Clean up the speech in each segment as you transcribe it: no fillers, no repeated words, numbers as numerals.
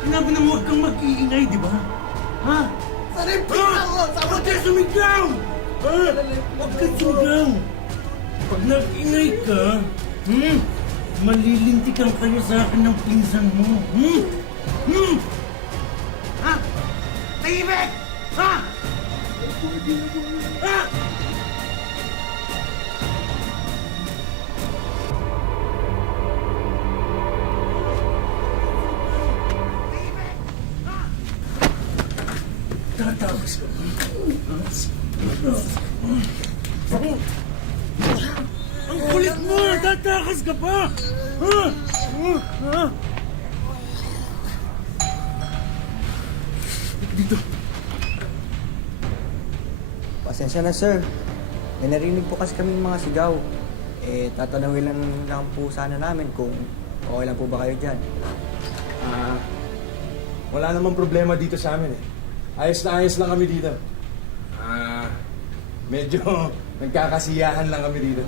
Sinabi na huwag kang mag-iingay, di ba? Ha? Saripin ako! Huwag kang sumigaw! Ha? Huwag kang sumigaw! Pag nag-ingay ka, malilintikan kayo sa akin ng pinsan mo. Ha? Tahimik! Ha? Ha? Tatakas ka ba? Ang kulit mo! Tatakas ka pa! Ha? Ha? Dito. Pasensya na, sir. May narinig po kasi kaming mga sigaw. Tatanawin lang po sana namin kung okay lang po ba kayo dyan. Wala namang problema dito sa amin eh. Ayos na ayos lang kami dito. Medyo nagkakasiyahan lang kami dito.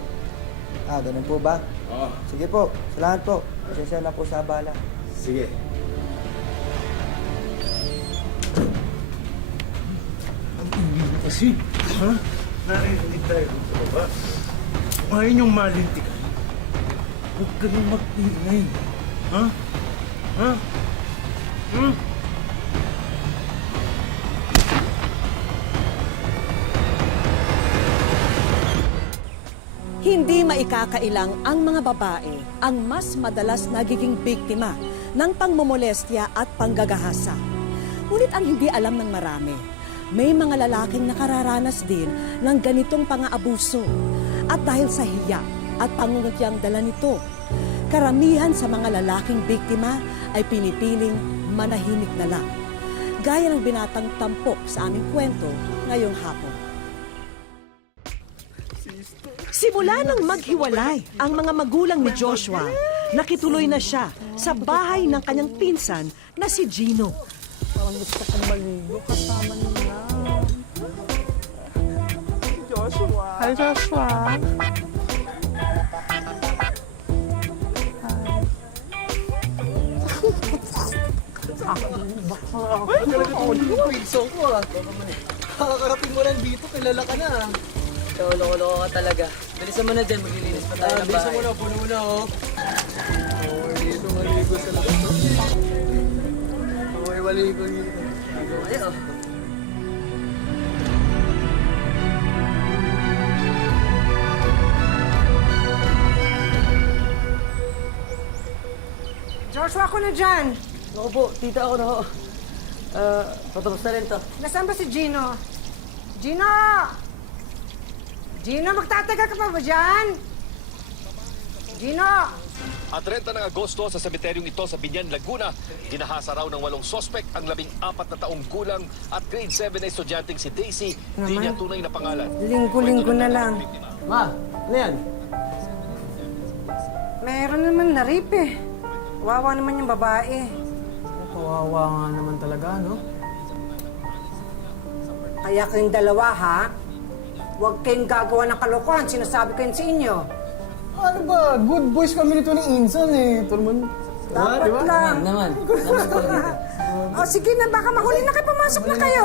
Ganun po ba? Oo. Sige po, salamat po. Pasensya na po sa abala. Sige. Ang ingay mo kasi. Ha? Narinig tayo sa baba. Kung ayaw niyong malintikan, huwag ka nang mag-ingay. Ha? Ha? Hindi maikakailang ang mga babae ang mas madalas nagiging biktima ng pangmomolestya at panggagahasa. Ngunit ang hindi alam ng marami, may mga lalaking nakararanas din ng ganitong pang-aabuso. At dahil sa hiya at pangungutyang dala nito, karamihan sa mga lalaking biktima ay pinipiling manahimik na lang. Gaya ng binatang tampok sa aming kwento ngayong hapon. Simula nang maghiwalay ang mga magulang ni Joshua, nakituloy na siya sa bahay ng kanyang pinsan na si Gino. Parang gusto kong maligo kasama nila. Joshua. Hi, Joshua. Kakarating mo lang dito, kilala ka na. Loko-loko ka talaga. Bilisan mo na dyan, maglilinis pa tayo ng Bilisan bahay. mo na, puno mo na, oh. Dito, maligo sa labas. Maligo dito. Ayun, oh. Joshua, ako na dyan. Ako po, tita ako na ho. Patapos na rin to. Nasaan ba si Gino? Gino! Gino, magtatagal ka pa ba dyan? Gino! At 30 ng Agosto sa semeteryong ito sa Binyan, Laguna, ginahasa raw ng 8 sospek ang 14 na taong gulang at grade 7 na estudyanteng si Daisy, di niya tunay na pangalan. Linggo-linggo na lang. Ma, ano yan? Meron naman na rape eh. Wawa naman yung babae. Kawawa nga naman talaga, no? Kaya kayong dalawa, ha? Huwag kayong gagawa ng kalokohan. Sinasabi ko yun sa inyo. Ano ba? Good boys kami nito ni Insan eh. Ito naman. Dapat lang. Naman po dito. O sige na, baka mahuli na kayo. Pumasok na kayo.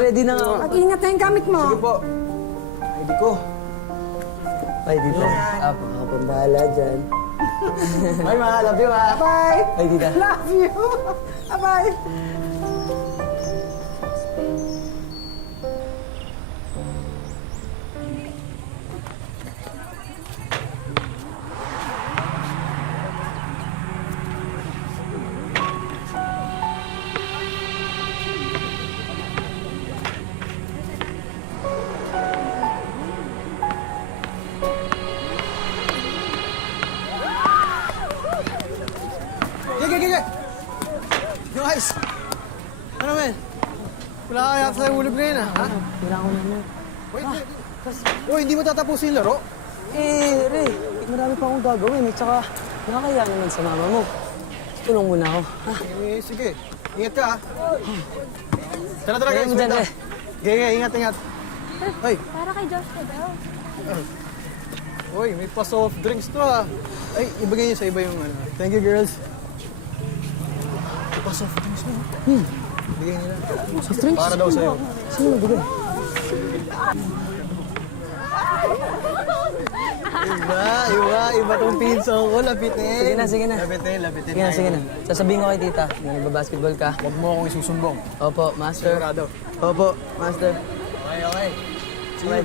Ready na nga ako. Mag-ingat na yung gamit mo. Sige po. ID ko. Ay, dito. Apo, ako pong bahala dyan. Bye, ma. Love you, ma. Bye. Ay, tita. Love you. Bye. Gege! Yung guys! Ano, men? Wala ka yata sa'yo ulog na yun, ha? Wala ko naman. Wait, Uy, hindi mo tatapusin yung laro? Re, marami pa akong gagawin. At saka, nakakaya naman sa mama mo. Tulong muna ako. Sige. Ingat ka, ha? Tara, Kaya guys. mo dyan, Wait, Gege, ingat. Hoy, Para kay Joshua daw. Uy, may pa-soft drinks to, ha? Ay, ibigay niyo sa iba yung ano. Thank you, girls. soft drinks mo. Bigay nila. Soft drinks? Para daw sa'yo. Sino nagbigay? Iba tong pinso ko. Lapitin. Sige na. Lapitin. Sige na. Sasabihin ko kay tita na nagbabasketball ka. Huwag mo akong isusumbong. Opo, master. Sigurado. Opo, master. Okay. Sige.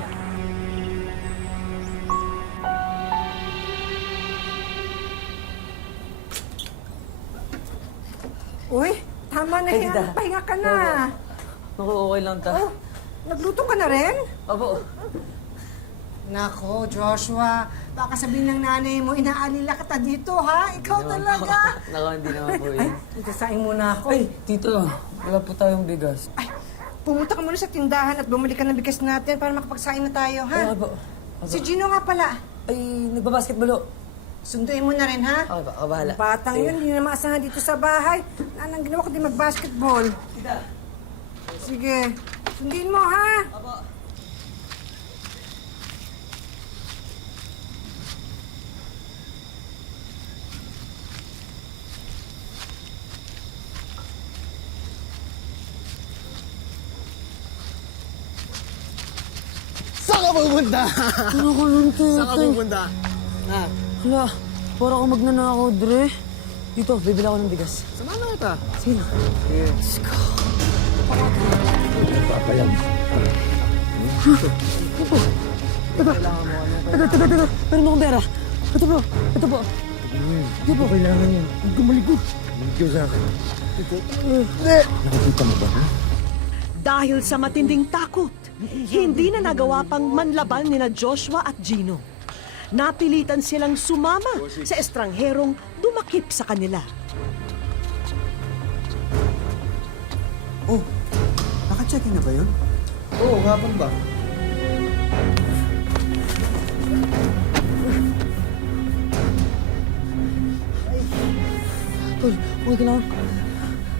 Uy, tama na Ay, yan. tita. Pahinga ka na. Ako, okay lang ta. Oh, nagluto ka na rin? Opo. Nako, Joshua. Baka sabihin ng nanay mo, inaalila kita dito, ha? Ikaw talaga. Nako, hindi naman po yun. Itasain muna ako. Ay, tito. Wala po tayong bigas. Ay, pumunta ka muna sa tindahan at bumili ka ng bigas natin para makapagsain na tayo, ha? Okay po. Si Gino nga pala. Ay, nagbabasketball o. Sunduin mo na rin, ha? Okay ba? Bahala. Batang yun, hindi na maasahan dito sa bahay. Anong ginawa ko din mag-basketball. Tita. Sige, sundin mo, ha? Opo. Saan ka pupunta? Ano ko lang, tito? Saan ka pupunta? Ha? Hala, para ako magnanakaw, Dre. Dito, bibili ako ng bigas. Samahan kita. Sige na. Let's go. Teka. Meron akong pera. Ito po. Ito po. Kailangan yan. Huwag gumalikot. Thank sa akin. Nakikita mo ba? Dahil sa matinding takot, hindi na nagawa pang manlaban nina Joshua at Gino. Napilitan silang sumama sa estrangherong dumakip sa kanila. Oh, naka-checking na ba yun? Oo, nga ba? Tol, okay ka lang.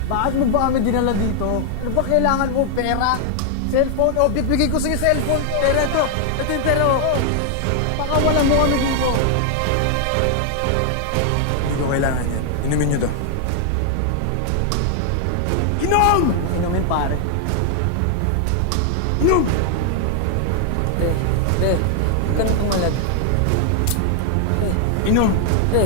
Bakit mo ba kami dinala dito? Ano ba kailangan mo? Pera? Cellphone? O, bibigay ko sa'yo cellphone ko. Pera to. Ito yung pera ko. Baka wala mo kami dito. Hindi ko kailangan yan. Inumin nyo to. Inom! Inumin, pare. Inom! Dre, huwag ka nang pumalag. Inom! Dre,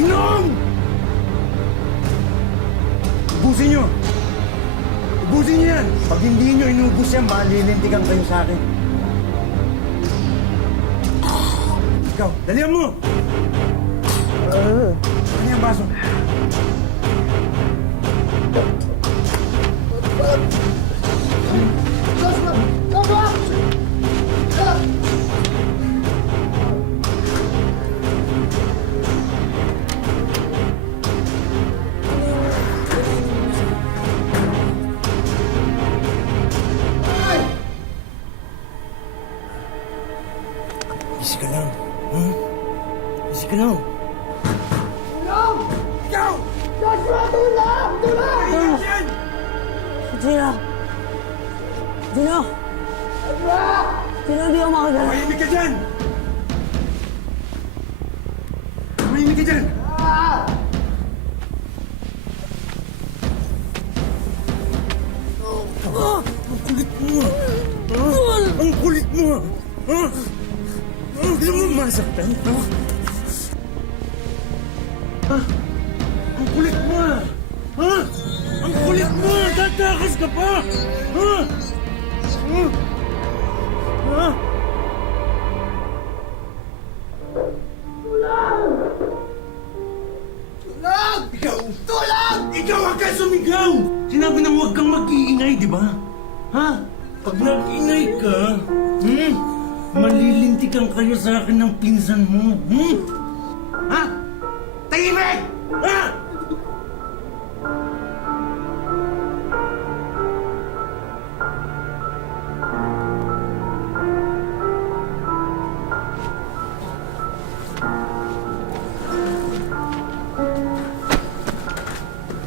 Inom! Ubusin nyo! Ubusin nyo yan! Pag hindi nyo inubos yan, malilintikan kayo sa akin. Ikaw, dalihan mo! Ano yung baso? Easy ka lang. Ha? Easy ka lang. Ikaw! Joshua, tulong! Tulong! Yan! Gino! Gino! Gino, hindi ako makagala. Mahimik ka dyan! Mahimik ka dyan! Ang kulit mo! Ang kulit mo! Ha? Gusto mo masaktan? Ha? Ang kulit mo! Ha? Ang kulit mo! Tatakas ka pa! Ha? Ha? Ha? Tulog! Ikaw! Tulog! Ikaw ang ka sumigaw! Sinabi nang huwag kang mag-iingay, di ba? Ha? Pag nag-ingay ka, malilintikan kayo sa akin ng pinsan mo. Ha? Tahimik! Ha?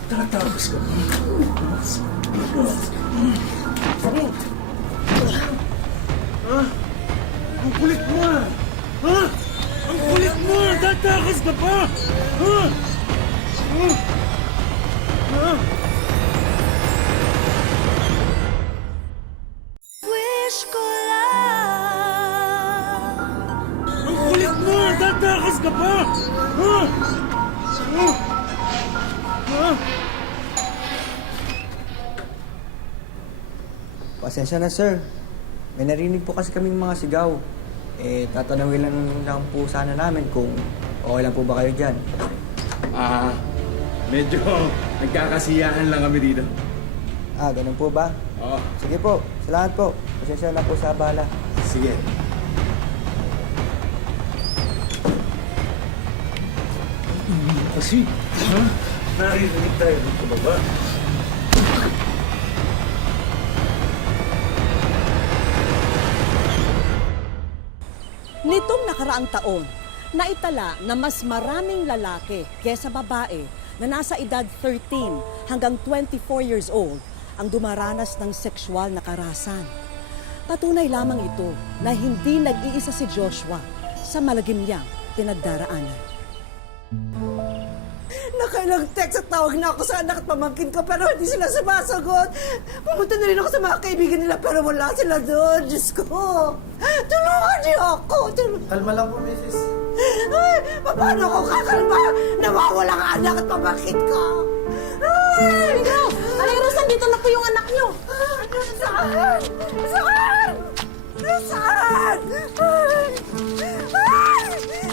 Tatakas ka ba? Ha? Ang kulit mo! Ha? Ang kulit mo! Tatakas ka pa! Ha? Ha? Wish ko lang. Ang kulit mo! Tatakas ka pa! Ha? Ha? Ha? Pasensya na, sir. May narinig po kasi kaming mga sigaw. Tatanawin lang po sana namin kung okay lang po ba kayo dyan. Medyo nagkakasiyahan lang kami dito. Ganun po ba? Oo. Sige po, salamat po. Pasensya na po sa abala. Sige. Kasi, ha? Naririnig tayo dito baba. Nitong nakaraang taon, naitala na mas maraming lalaki kesa babae na nasa edad 13 hanggang 24 years old ang dumaranas ng sexual na karahasan. Patunay lamang ito na hindi nag-iisa si Joshua sa malagim niyang pinagdaraanan. Nakailang text at tawag na ako sa anak at pamangkin ko pero hindi sila sumasagot. Pumunta na rin ako sa mga kaibigan nila pero wala sila doon. Diyos ko. Tulungan niyo ako. Kalma lang po, Mrs. Ay, paano ko kakalma? Nawawala ang anak at pamangkin ko. Ay! Aleros, nandito na po yung anak niyo. Saan? Saan? Saan? Ay! Ay!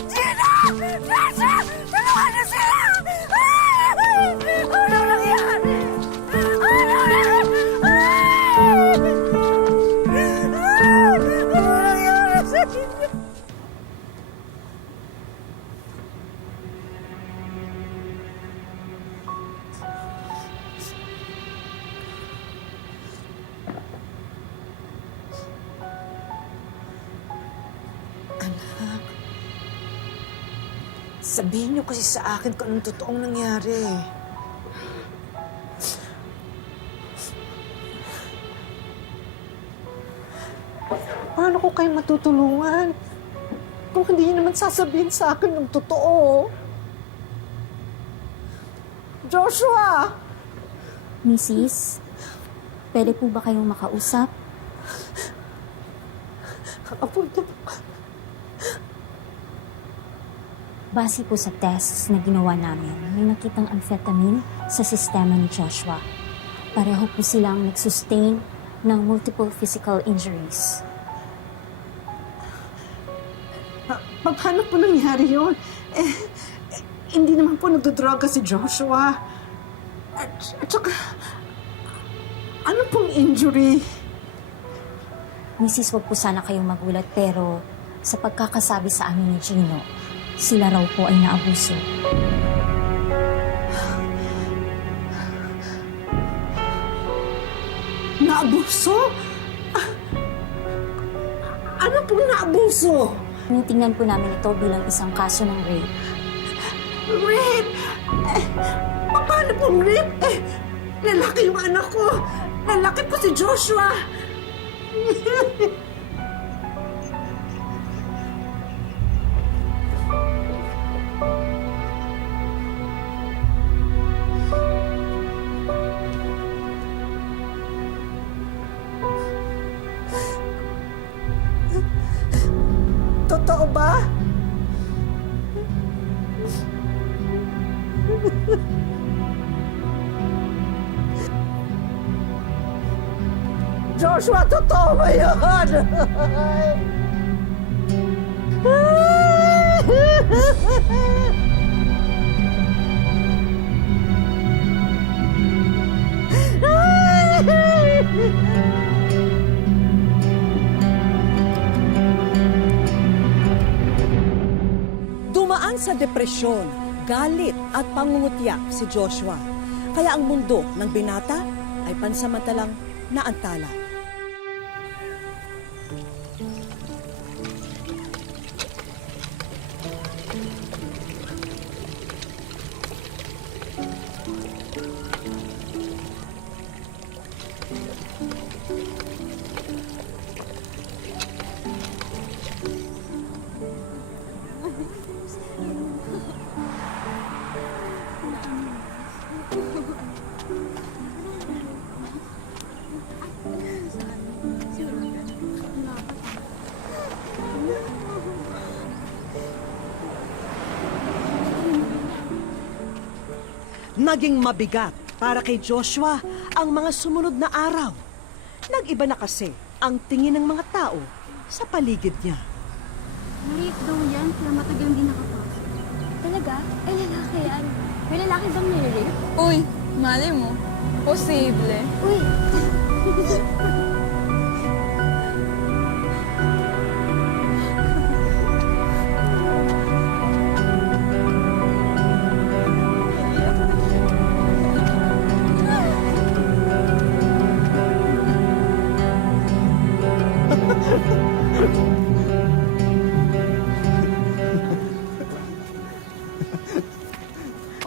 Gina! Nasa! Tulungan niyo sila! Ay! Ano nangyari? Ano nangyari? Ay! Ano nangyari sa inyo? Sabihin niyo kasi sa akin kung anong totoong nangyari. Paano ko kayo matutulungan? Kung hindi niyo naman sasabihin sa akin ng totoo. Joshua! Mrs., pwede po ba kayong makausap? Apo, Base po sa tests na ginawa namin, may nakitang amphetamine sa sistema ni Joshua. Pareho po silang nagsustain ng multiple physical injuries. Paano po nangyari yun? Hindi naman po nagdodroga si Joshua. At saka, ano pong injury? Mrs., wag po sana kayong magulat pero sa pagkakasabi sa amin ni Gino, sila raw po ay naabuso. Naabuso? Ano pong naabuso? Tinitingnan po namin ito bilang isang kaso ng rape. Rape? Paano pong rape? Lalaki yung anak ko. Lalaki po si Joshua. Totoo ba? Joshua, totoo ba yun? Dumaan sa depresyon, galit at pangungutyak si Joshua. Kaya ang mundo ng binata ay pansamantalang naantala. Naging mabigat para kay Joshua ang mga sumunod na araw. Nag-iba na kasi ang tingin ng mga tao sa paligid niya. Maliit daw yan, kaya matagal hindi nakapasok. Talaga? Ay, lalaki yan. May lalaki bang nililip? Uy, malay mo. Posible. Uy!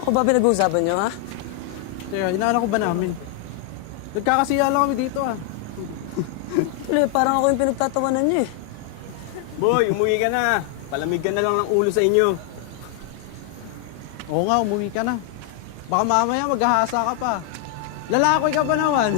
Ako ba pinag-uusapan nyo, ha? Teka, inaanak ko ba namin? Nagkakasiya lang kami dito ah. Tuloy, parang ako yung pinagtatawanan nyo eh. Boy, umuwi ka na. Palamig ka na lang ng ulo sa inyo. Oo nga, umuwi ka na. Baka mamaya maghahasa ka pa. Lalakoy ka pa naman.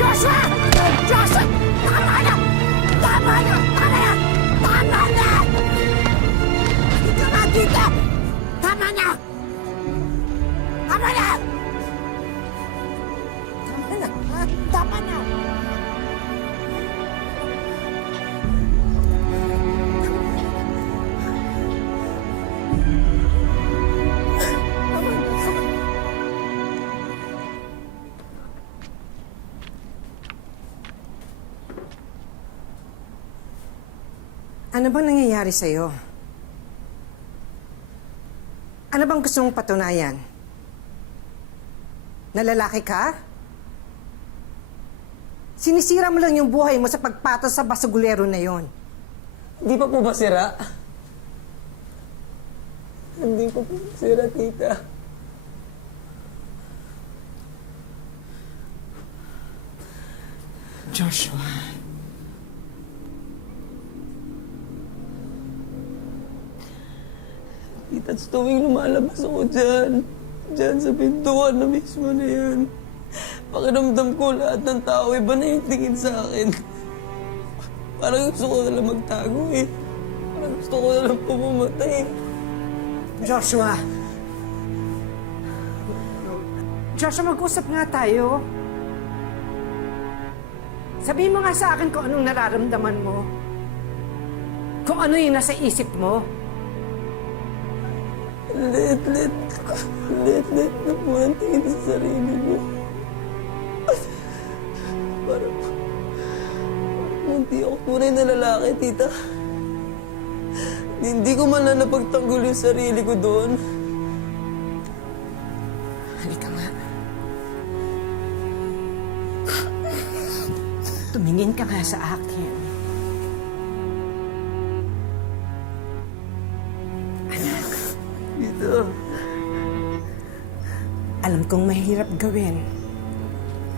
Joshua! Joshua! Tama na! Tama na! Tama na! Tama na! Dito na! Dito! Tama na! Tama na! Tama na! Tama na! Ano bang nangyayari sa'yo? Ano bang gusto mong patunayan? Na lalaki ka? Sinisira mo lang yung buhay mo sa pagpatos sa basugulero na yon. Hindi pa po ba sira? Hindi pa po sira, tita. Joshua. Tita, tuwing lumalabas ako dyan sa pintuan na mismo na yan. Pakiramdam ko lahat ng tao, iba na yung tingin sa akin. Parang gusto ko nalang magtago eh. Parang gusto ko nalang pumamatay. Joshua. Joshua, mag-usap nga tayo. Sabihin mo nga sa akin kung anong nararamdaman mo. Kung ano yung nasa isip mo. Let na po ang tingin sa sarili mo. Parang hindi ako tunay na lalaki, tita. Hindi ko man na napagtanggol yung sarili ko doon. Halika nga. Tumingin ka nga sa akin. Anak. Tita. Alam kong mahirap gawin.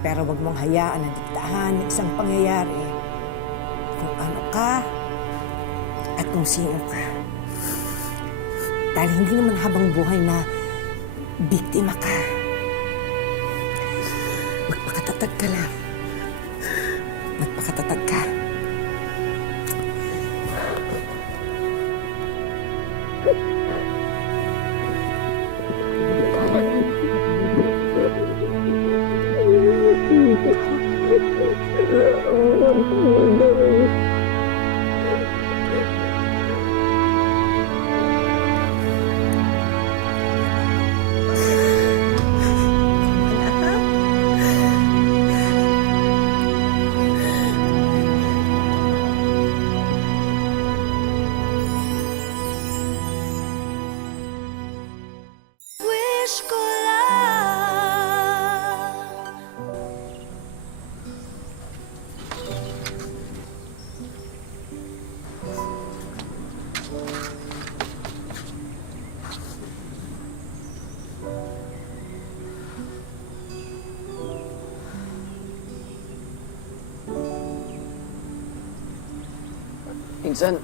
Pero wag mong hayaan na diktahan ng isang pangyayari kung ano ka at kung sino ka. Dahil hindi naman habang buhay na biktima ka. Magpakatatag ka lang. Magpakatatag ka. Wish ko lang. Minsan,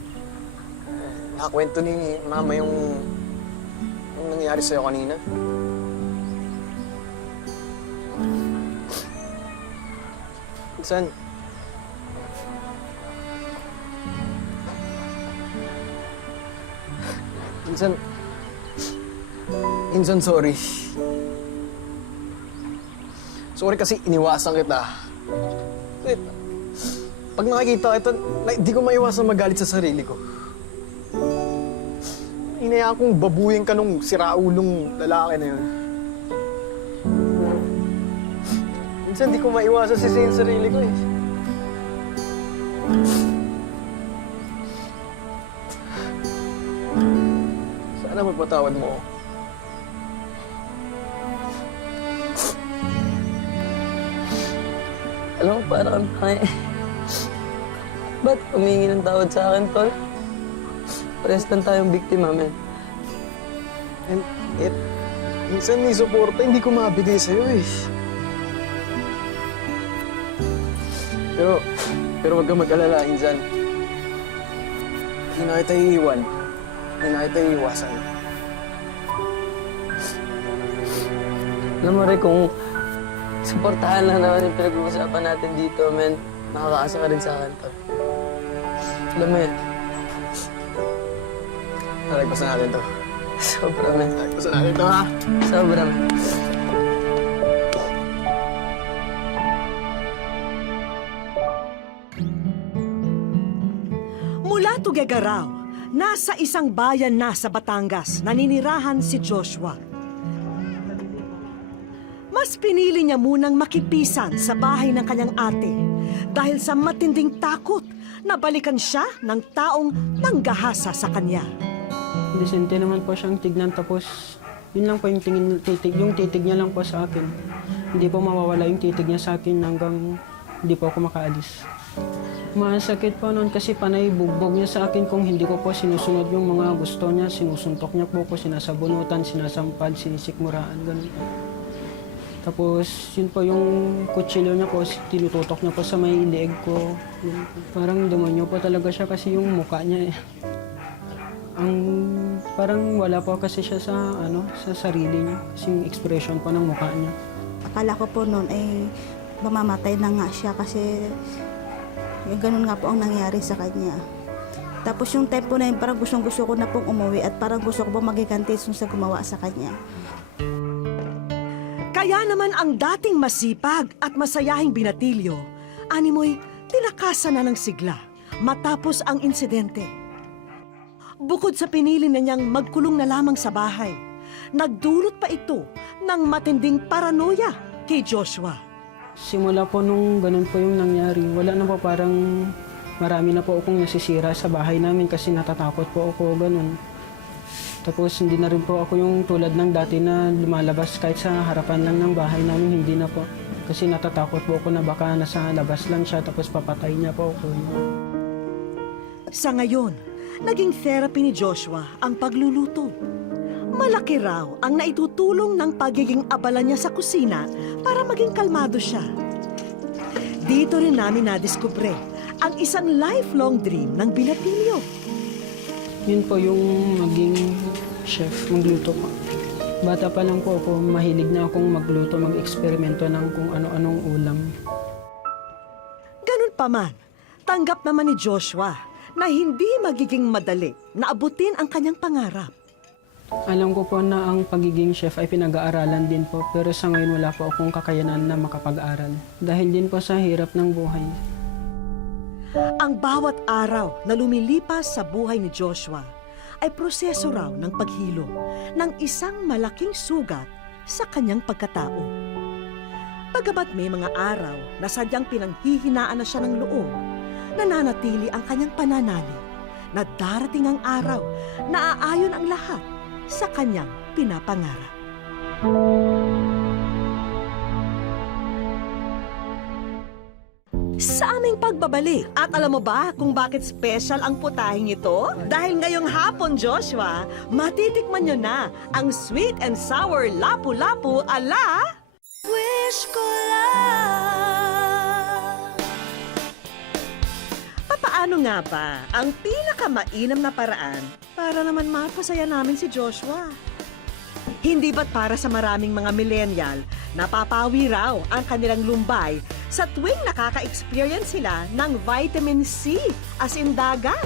nakakwento ni Mama yung nangyari sa'yo kanina. Minsan sorry. Sorry kasi iniwasan kita. Wait, pag nakikita kita, di ko maiwasan magalit sa sarili ko. Inayaan kong babuyin ka nung siraulong lalaki na yun. Minsan di ko maiwasan sisihin sarili ko eh. Sana mapatawad mo ako. Alam mo, parang ba't humingi ng tawad sa akin, Tol? Parehas lang tayong biktima, men. And yet, minsan may suporta, hindi ko mabigay sa'yo eh. Pero wag kang mag-alala, Insan. Hindi na kita iiwan. Hindi na kita iiwasan. Alam mo rin, kung suportahan lang naman yung pinag-uusapan natin dito, men, makakaasa ka rin sa akin, Tol. Alam mo yan. Nalagpasan natin to. Sobra, men. Nalagpasan natin to, ha? Sobra, men. Mula Tuguegarao, nasa isang bayan na sa Batangas, naninirahan si Joshua. Mas pinili niya munang makipisan sa bahay ng kanyang ate dahil sa matinding takot na balikan siya ng taong nanggahasa sa kanya. Decente naman po siyang tignan, tapos yun lang po yung titig niya lang po sa akin. Hindi po mawawala yung titig niya sa akin hanggang hindi po ako makaalis. Masakit po noon kasi panay bugbog niya sa akin kung hindi ko po sinusunod yung mga gusto niya. Sinusuntok niya po ko, sinasabunutan, sinasampal, sinisikmuraan, ganun. Tapos yun po yung kutsilyo niya po, tinututok niya po sa may leeg ko. Parang demonyo po talaga siya kasi yung mukha niya eh. Parang wala po kasi siya sa sarili niya, kasi yung expression po ng mukha niya. Akala ko po noon ay mamamatay na nga siya kasi yung ganun nga po ang nangyari sa kanya. Tapos yung time po na yun, parang gustong-gusto ko na pong umuwi at parang gusto ko pong magiganti sa gumawa sa kanya. Kaya naman ang dating masipag at masayahing binatilyo, animoy tinakasan na ng sigla matapos ang insidente. Bukod sa pinili na niyang magkulong na lamang sa bahay, nagdulot pa ito ng matinding paranoia kay Joshua. Simula po nung ganun po yung nangyari, wala na po, parang marami na po akong nasisira sa bahay namin kasi natatakot po ako ganun. Tapos hindi na rin po ako yung tulad ng dati na lumalabas kahit sa harapan lang ng bahay namin, hindi na po. Kasi natatakot po ako na baka nasa labas lang siya tapos papatay niya po ako. Sa ngayon, naging therapy ni Joshua ang pagluluto. Malaki raw ang naitutulong ng pagiging abala niya sa kusina para maging kalmado siya. Dito rin namin nadiskubre ang isang lifelong dream ng binatilyo. Yun po yung maging chef, magluto po. Bata pa lang po ako, mahilig na akong magluto, mag-eksperimento ng kung ano-anong ulam. Ganun pa man, tanggap naman ni Joshua na hindi magiging madali na abutin ang kanyang pangarap. Alam ko po na ang pagiging chef ay pinag-aaralan din po, pero sa ngayon wala po akong kakayanan na makapag-aral. Dahil din po sa hirap ng buhay. Ang bawat araw na lumilipas sa buhay ni Joshua ay proseso raw ng paghilo ng isang malaking sugat sa kanyang pagkatao. Bagamat may mga araw na sadyang pinanghihinaan na siya ng loob, nananatili ang kanyang pananalig na darating ang araw na aayon ang lahat sa kanyang pinapangarap. Sa aming pagbabalik, at alam mo ba kung bakit special ang putahing ito? Dahil ngayong hapon, Joshua, matitikman nyo na ang sweet and sour lapu-lapu ala... Wish ko lang. Ano nga ba ang pinakamainam na paraan para naman mapasaya namin si Joshua? Hindi ba't para sa maraming mga millennial, napapawi raw ang kanilang lumbay sa tuwing nakaka-experience sila ng vitamin C as in dagat?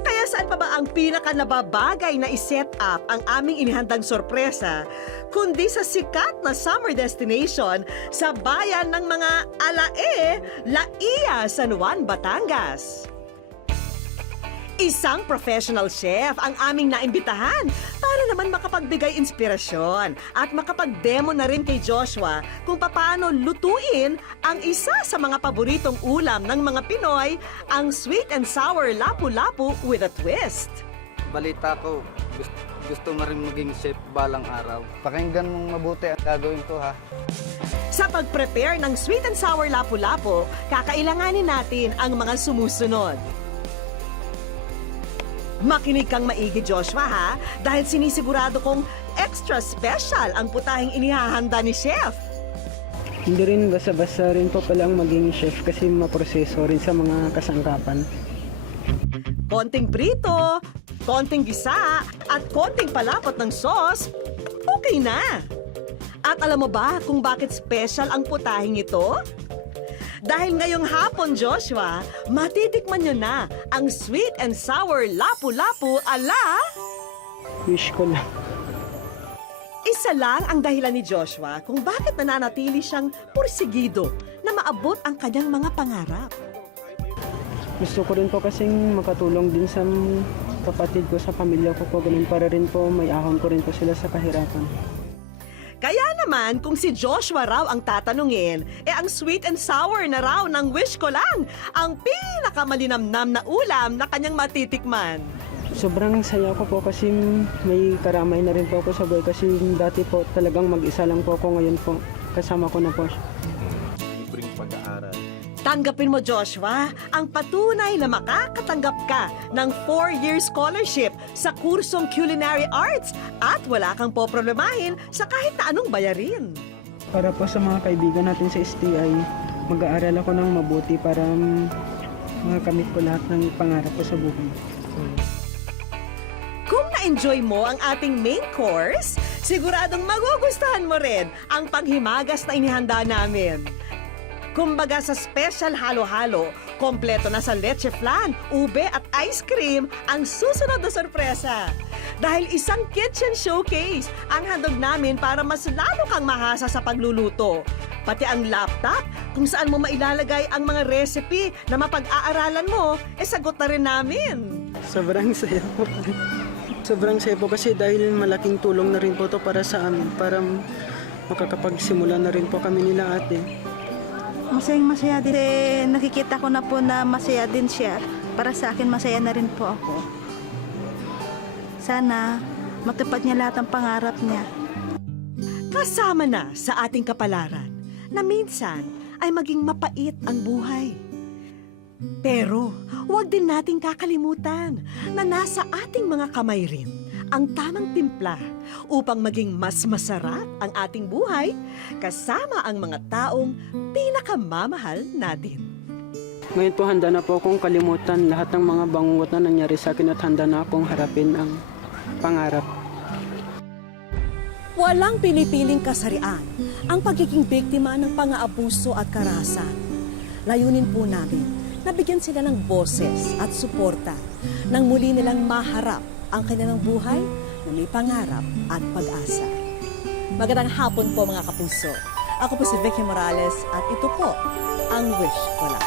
Kaya saan pa ba ang pinaka-nababagay na iset up ang aming inihandang sorpresa kundi sa sikat na summer destination sa bayan ng mga Alae, Laia, San Juan, Batangas. Isang professional chef ang aming naimbitahan para naman makapagbigay inspirasyon at makapag-demo na rin kay Joshua kung paano lutuin ang isa sa mga paboritong ulam ng mga Pinoy, ang sweet and sour lapu-lapu with a twist. Balita ko, gusto mo rin maging chef balang araw. Pakinggan mong mabuti ang gagawin ko, ha? Sa pag-prepare ng sweet and sour lapu-lapu, kakailanganin natin ang mga sumusunod. Makinig kang maigi, Joshua, ha? Dahil sinisigurado kong extra special ang putahing inihahanda ni Chef. Hindi rin basta-basta rin po pala ang maging chef kasi maproseso rin sa mga kasangkapan. Konting prito, konting gisa, at konting palapot ng sauce, okay na. At alam mo ba kung bakit special ang putahing ito? Dahil ngayong hapon, Joshua, matitikman nyo na ang sweet and sour lapu-lapu ala... Wish ko lang. Isa lang ang dahilan ni Joshua kung bakit nananatili siyang pursigido na maabot ang kanyang mga pangarap. Gusto ko rin po kasing makatulong din sa kapatid ko, sa pamilya ko po. Ganun para rin po may ahon ko rin po sila sa kahirapan. Kaya naman, kung si Joshua raw ang tatanungin, ang sweet and sour na raw ng wish ko lang ang pinakamalinamnam na ulam na kanyang matitikman. Sobrang saya ko po kasi may karamay na rin po ako sa buhay kasi dati po talagang mag-isa lang po ako, ngayon po kasama ko na po siya. Libreng pag-aaral. Tanggapin mo, Joshua, ang patunay na makakatanggap ka ng 4-year scholarship sa kursong Culinary Arts at wala kang poproblemahin sa kahit na anong bayarin. Para po sa mga kaibigan natin sa STI, mag-aaral ako ng mabuti para makamit ko lahat ng pangarap ko sa buhay. Kung na-enjoy mo ang ating main course, siguradong magugustuhan mo rin ang panghimagas na inihanda namin. Kumbaga sa special halo-halo, kompleto na sa leche flan, ube at ice cream ang susunod na sorpresa. Dahil isang kitchen showcase ang handog namin para mas lalo kang mahasa sa pagluluto. Pati ang laptop kung saan mo mailalagay ang mga recipe na mapag-aaralan mo, sagot na rin namin. Sobrang saya po. Sobrang saya po kasi dahil malaking tulong na rin po to para sa amin, para makakapagsimula na rin po kami nila ate. Masayang-masaya din. Nakikita ko na po na masaya din siya. Para sa akin, masaya na rin po ako. Sana matupad niya lahat ng pangarap niya. Kasama na sa ating kapalaran na minsan ay maging mapait ang buhay. Pero huwag din nating kakalimutan na nasa ating mga kamay rin ang tamang timpla upang maging mas masarap ang ating buhay kasama ang mga taong pinakamamahal natin. Ngayon po handa na po akong kalimutan lahat ng mga bangungot na nangyari sa akin at handa na akong harapin ang pangarap. Walang pinipiling kasarian ang pagiging biktima ng pang-aabuso at karahasan. Layunin po namin na bigyan sila ng boses at suporta nang muli nilang maharap ang kanilang buhay na may pangarap at pag-asa. Magandang hapon po mga kapuso. Ako po si Vicky Morales at ito po ang Wish Ko Lang.